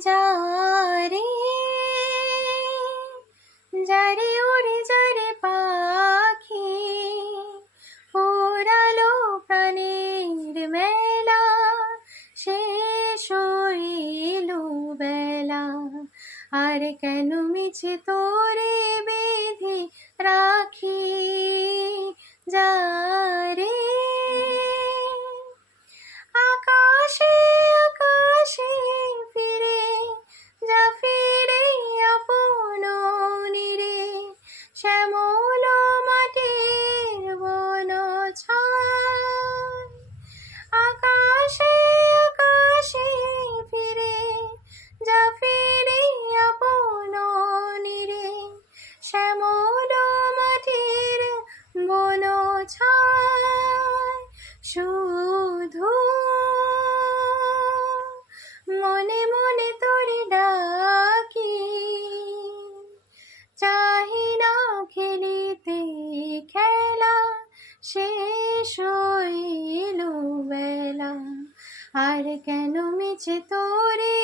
যারে যারে উড়ে যারে পাখি পোড়ালো প্রাণের মেলা শেষ হইল বেলা আর কেন মিছে তোরে বেঁধে রাখি যারে আকাশে আকাশে ফিরে যা ফিরে আপন নীরে শ্যামল মাটির বন ছায় আকাশে আকাশে ফিরে যা ফিরে আপন নীরে শ্যামল মাটির বন ছায় শুধু মনে মনে তোরে ডাকি চাহি না খেলিতে খেলা শেষ হইল বেলা আর কেন মিছে তোরে